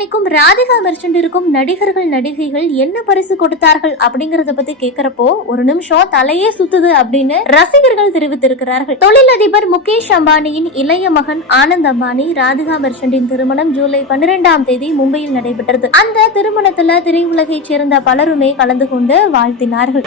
அம்பானிக்கும் ராதிகா இருக்கும் நடிகர்கள் நடிகைகள் என்ன பரிசு கொடுத்தார்கள் அப்படிங்கறத பத்தி கேக்குறப்போ ஒரு நிமிஷம் தலையே சுத்துது அப்படின்னு ரசிகர்கள் தெரிவித்திருக்கிறார்கள். தொழிலதிபர் முகேஷ் அம்பானியின் இளைய மகன் ஆனந்த் அம்பானி ராதிகா மெர்ச்சன்டின் திருமணம் ஜூலை பன்னிரெண்டாம் தேதி மும்பையில் நடைபெற்றது. அந்த திருமணத்துல திரையுலகைச் சேர்ந்த பலருமே கலந்து கொண்டு வாழ்த்தினார்கள்.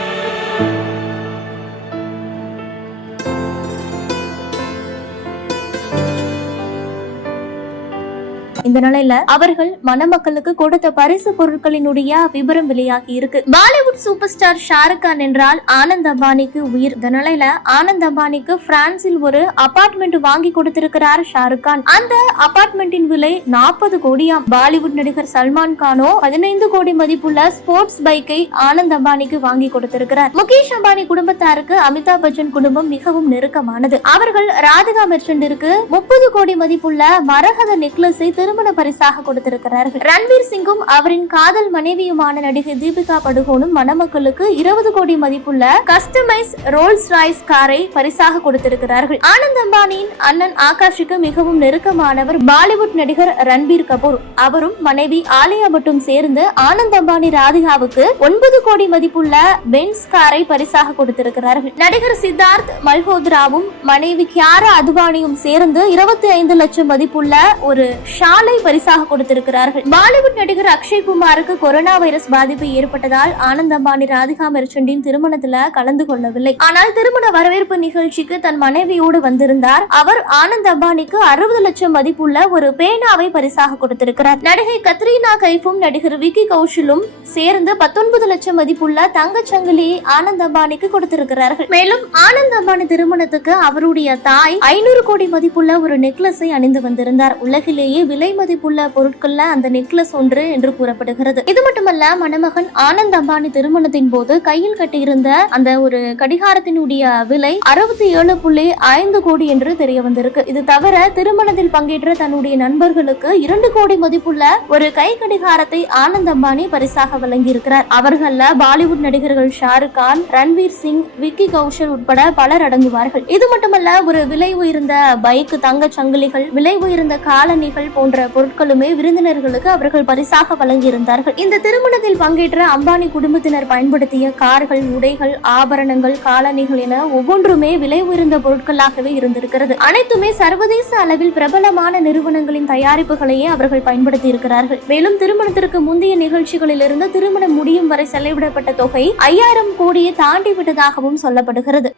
இந்த நிலையில அவர்கள் மணமக்களுக்கு கொடுத்த பரிசு பொருட்களினுடைய விபரம் வெளியாகி இருக்கு. Bollywood super star Shahrukh Khan என்றால் ஆனந்த் அம்பானிக்கு உயிர். இந்த நிலையில ஆனந்த் அம்பானிக்கு பிரான்சில் ஒரு அபார்ட்மெண்ட் வாங்கி கொடுத்திருக்கிறார் ஷாருக் கான். அந்த அபார்ட்மெண்டின் விலை நாற்பது கோடியாம். பாலிவுட் நடிகர் சல்மான் கானோ பதினைந்து கோடி மதிப்புள்ள ஸ்போர்ட்ஸ் பைக்கை ஆனந்த் அம்பானிக்கு வாங்கி கொடுத்திருக்கிறார். முகேஷ் அம்பானி குடும்பத்தாருக்கு அமிதாப் பச்சன் குடும்பம் மிகவும் நெருக்கமானது. அவர்கள் ராதிகா மெர்ச்சண்டிற்கு முப்பது கோடி மதிப்புள்ள மரகத நெக்லஸை திருமண பரிசாக கொடுத்திருக்கிறார்கள். ரன்வீர் சிங்கும் அவரின் காதல் மனைவியுமான நடிகை தீபிகா படுகோனும் மணமக்களுக்கு இருபது கோடி மதிப்புள்ள கஸ்டமைஸ் ரோல்ஸ் ராய்ஸ் காரை பரிசாக கொடுத்திருக்கிறார்கள். ஆனந்த் அம்பானியின் அண்ணன் ஆகாஷுக்கு மிகவும் நெருக்கமானவர் பாலிவுட் நடிகர் ரன்பீர் கபூர். அவரும் மனைவி ஆலியா மட்டும் சேர்ந்து ஆனந்த் அம்பானி ராதிகாவுக்கு ஒன்பது கோடி மதிப்புள்ள பென்ஸ் காரை பரிசாக கொடுத்திருக்கிறார்கள். நடிகர் சித்தார்த் மல்ஹோத்ராவும் மனைவி கியாரா அத்வானியும் சேர்ந்து இருபத்தி ஐந்து லட்சம் மதிப்புள்ள ஒரு ஷால் மாலை பரிசாக கொடுத்திருக்கிறார்கள். பாலிவுட் நடிகர் அக்ஷய் குமாருக்கு கொரோனா வைரஸ் பாதிப்பு ஏற்பட்டதால் ஆனந்த் அம்பானி ராதிகா மெர்ச்சண்டின் திருமணத்துல கலந்து கொள்ளவில்லை. ஆனால் திருமண வரவேற்பு நிகழ்ச்சிக்கு தன் மனைவியோடு வந்திருந்தார். அவர் ஆனந்த் அம்பானிக்கு அறுபது லட்சம் மதிப்புள்ள ஒரு பேனாவை பரிசாக கொடுத்திருக்கிறார். நடிகை கத்ரீனா கைஃபும் நடிகர் விக்கி கௌஷலும் சேர்ந்து பத்தொன்பது லட்சம் மதிப்புள்ள தங்க சங்கிலியை ஆனந்த் அம்பானிக்கு கொடுத்திருக்கிறார்கள். மேலும் ஆனந்த் அம்பானி திருமணத்துக்கு அவருடைய தாய் ஐநூறு கோடி மதிப்புள்ள ஒரு நெக்லஸை அணிந்து வந்திருந்தார். உலகிலேயே விலை மதிப்புள்ள பொருட்கள்ல அந்த நெக்லஸ் ஒன்று என்று கூறப்படுகிறது. இது மட்டுமல்ல மணமகன் ஆனந்த் அம்பானி திருமணத்தின் போது கையில் கட்டியிருந்த அந்த ஒரு கடிகாரத்தினுடைய விலை அறுபத்தி ஏழு புள்ளி ஐந்து கோடி என்று தெரிய வந்திருக்கு. இது தவிர திருமணத்தில் பங்கேற்ற தன்னுடைய நண்பர்களுக்கு இரண்டு கோடி மதிப்புள்ள ஒரு கை கடிகாரத்தை ஆனந்த் அம்பானி பரிசாக வழங்கியிருக்கிறார். அவர்கள்ல பாலிவுட் நடிகர்கள் ஷாருக் கான் ரன்வீர் சிங் விக்கி கௌஷல் உட்பட பலர் அடங்குவார்கள். இது மட்டுமல்ல ஒரு விலை உயர்ந்த பைக் தங்க சங்கிலிகள் விலை உயர்ந்த காலணிகள் போன்ற பொருட்களுமே விருந்தினர்களுக்கு அவர்கள் பரிசாக வழங்கியிருந்தார்கள். இந்த திருமணத்தில் பங்கேற்ற அம்பானி குடும்பத்தினர் பயன்படுத்திய கார்கள் உடைகள் ஆபரணங்கள் காலணிகள் என ஒவ்வொன்றுமே விலை உயர்ந்த பொருட்களாகவே இருந்திருக்கிறது. அனைத்துமே சர்வதேச அளவில் பிரபலமான நிறுவனங்களின் தயாரிப்புகளையே அவர்கள் பயன்படுத்தி இருக்கிறார்கள் மேலும் திருமணத்திற்கு முந்தைய நிகழ்ச்சிகளிலிருந்து திருமணம் முடியும் வரை செலவிடப்பட்ட தொகை ஐயாயிரம் கோடியை தாண்டி விட்டதாகவும் சொல்லப்படுகிறது.